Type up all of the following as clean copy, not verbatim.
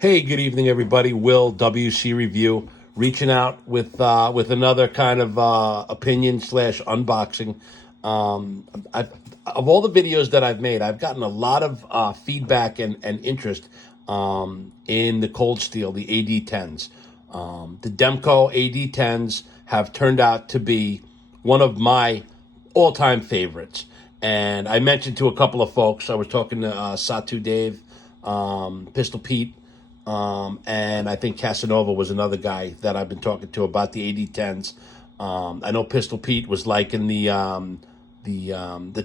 Hey, good evening, everybody. Will WC Review reaching out with another kind of opinion slash unboxing. Of all the videos that I've made, I've gotten a lot of feedback and interest in the cold steel, the AD10s. The Demco AD10s have turned out to be one of my all-time favorites. And I mentioned to a couple of folks, I was talking to Satu Dave, Pistol Pete, and I think Casanova was another guy that I've been talking to about the AD10s. I know Pistol Pete was liking the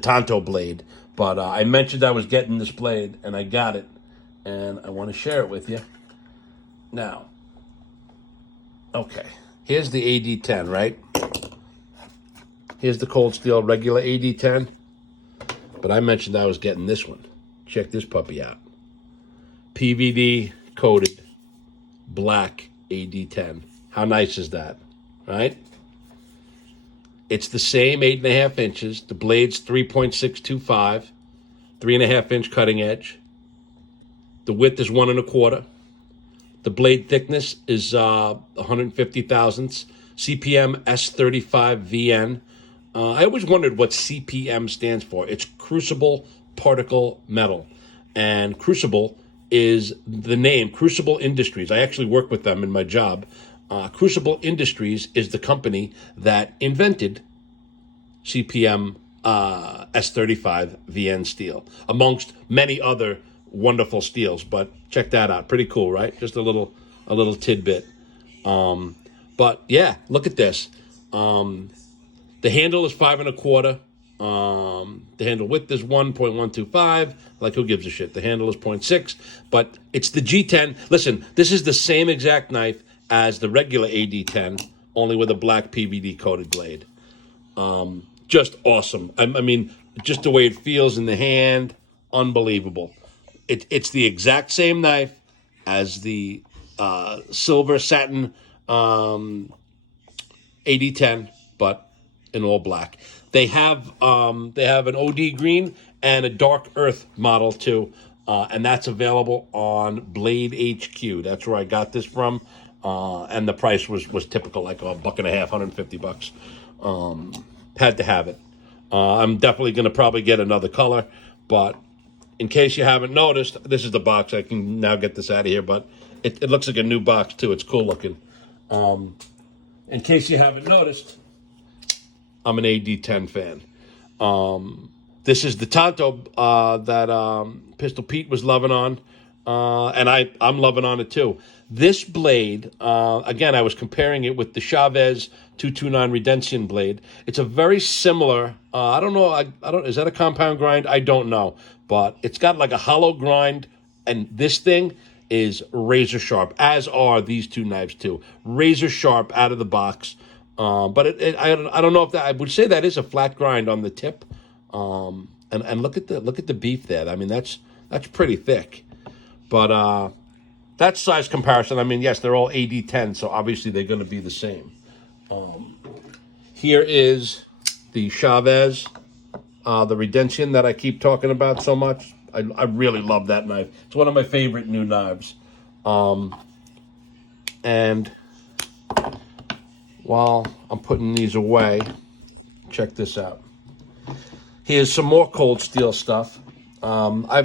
Tonto blade, but I mentioned I was getting this blade, and I got it, and I want to share it with you. Now, okay, here's the AD10, right? Here's the cold steel regular AD10, but I mentioned I was getting this one. Check this puppy out. PVD coated black AD10. How nice is that, right? It's the same 8.5 inches. The blade's 3.625, 3.5 inch cutting edge. The width is 1 1/4. The blade thickness is 150 thousandths. CPM S35 VN. I always wondered what CPM stands for. It's Crucible Particle Metal. And Crucible is the name, Crucible Industries. I actually work with them in my job. Crucible Industries is the company that invented CPM S35 VN steel, amongst many other wonderful steels. But check that out. Pretty cool, right? Just a little tidbit. But yeah, look at this. The handle is 5 1/4. The handle width is 1.125. Like, who gives a shit? The handle is 0.6, but it's the G10. Listen, this is the same exact knife as the regular AD10, only with a black PVD coated blade. Just awesome. I mean, just the way it feels in the hand, unbelievable. It's the exact same knife as the silver satin AD10, but in all black. They have an OD green and a dark earth model too, and that's available on Blade HQ. That's where I got this from, and the price was typical, like $1.50, $150. Had to have it. I'm definitely going to probably get another color, but in case you haven't noticed, this is the box. I can now get this out of here, but it looks like a new box too. It's cool looking. In case you haven't noticed, I'm an AD10 fan. This is the Tonto that Pistol Pete was loving on, and I'm loving on it too. This blade, again, I was comparing it with the Chavez 229 Redemption blade. It's a very similar. I don't know. I don't. Is that a compound grind? I don't know, but it's got like a hollow grind, and this thing is razor sharp. As are these two knives too. Razor sharp out of the box. But I don't know if that, I would say that is a flat grind on the tip. And look at the beef there. I mean, that's pretty thick. But that size comparison, I mean, yes, they're all AD10, so obviously they're going to be the same. Here is the Chavez, the Redemption that I keep talking about so much. I really love that knife. It's one of my favorite new knives. And while I'm putting these away, check this out. Here's some more cold steel stuff. I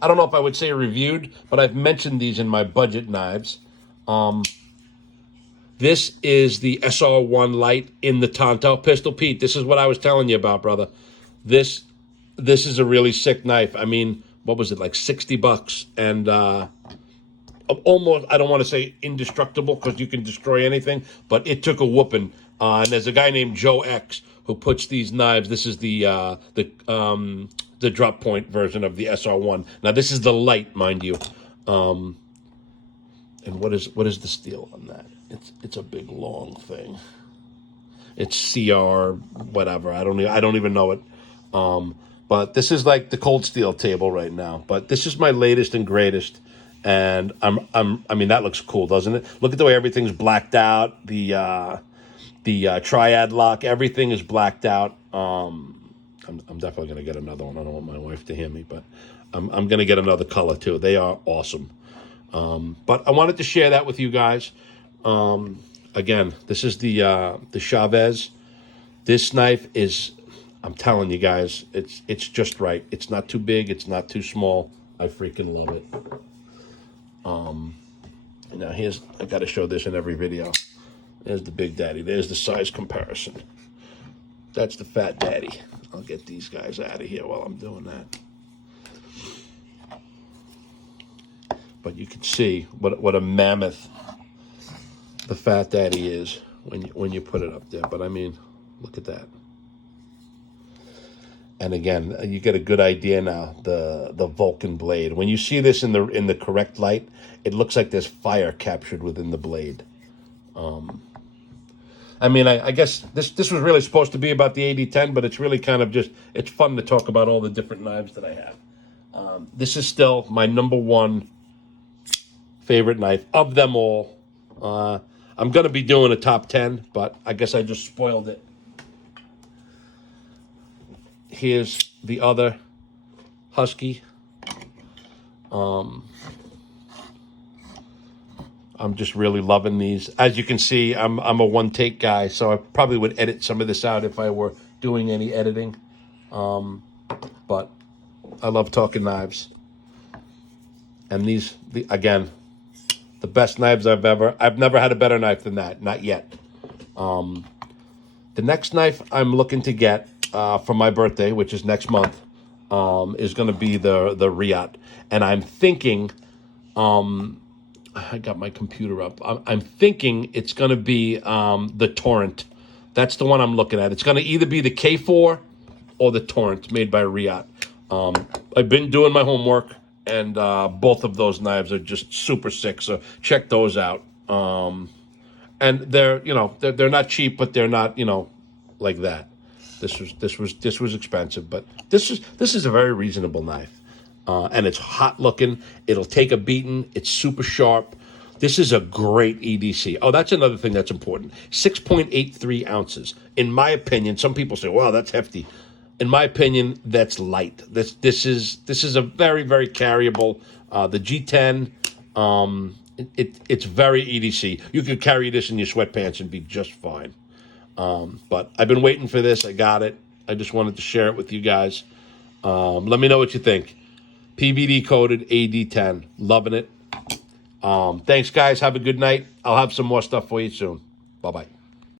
don't know if I would say reviewed, but I've mentioned these in my budget knives. This is the SR1 Light in the Tonto. Pistol Pete, this is what I was telling you about, brother. This is a really sick knife. I mean, what was it, like $60? And almost, I don't want to say indestructible because you can destroy anything, but it took a whooping. And there's a guy named Joe X who puts these knives. This is the drop point version of the SR1. Now this is the light, mind you. And what is the steel on that? It's a big long thing. It's CR whatever. I don't even know it. But this is like the cold steel table right now. But this is my latest and greatest. And I mean, that looks cool, doesn't it? Look at the way everything's blacked out. The triad lock, everything is blacked out. I'm definitely gonna get another one. I don't want my wife to hear me, but I'm gonna get another color too. They are awesome. But I wanted to share that with you guys. Again, this is the Chavez. This knife is, I'm telling you guys, it's just right. It's not too big. It's not too small. I freaking love it. Now I got to show this in every video. There's the Big Daddy. There's the size comparison. That's the Fat Daddy. I'll get these guys out of here while I'm doing that. But you can see what a mammoth the Fat Daddy is when you put it up there. But I mean, look at that. And again, you get a good idea now, the Vulcan blade. When you see this in the correct light, it looks like there's fire captured within the blade. I mean, I guess this was really supposed to be about the AD10, but it's really kind of just, it's fun to talk about all the different knives that I have. This is still my #1 favorite knife of them all. I'm going to be doing a top 10, but I guess I just spoiled it. Here's the other Husky. I'm just really loving these. As you can see, I'm a one-take guy, so I probably would edit some of this out if I were doing any editing. But I love talking knives. And again, the best knives I've never had a better knife than that, not yet. The next knife I'm looking to get for my birthday, which is next month, is going to be the Riot. And I'm thinking, I got my computer up. I'm thinking it's going to be the Torrent. That's the one I'm looking at. It's going to either be the K4 or the Torrent made by Riot. I've been doing my homework, and both of those knives are just super sick. So check those out. And they're not cheap, but they're not like that. This was expensive, but this is a very reasonable knife. And it's hot looking. It'll take a beating. It's super sharp. This is a great EDC. Oh, that's another thing that's important. 6.83 ounces. In my opinion, some people say, "Wow, that's hefty." In my opinion, that's light. This is a very, very carryable. The G10, it's very EDC. You could carry this in your sweatpants and be just fine. But I've been waiting for this. I got it. I just wanted to share it with you guys. Let me know what you think. PVD coated AD10. Loving it. Thanks, guys. Have a good night. I'll have some more stuff for you soon. Bye-bye.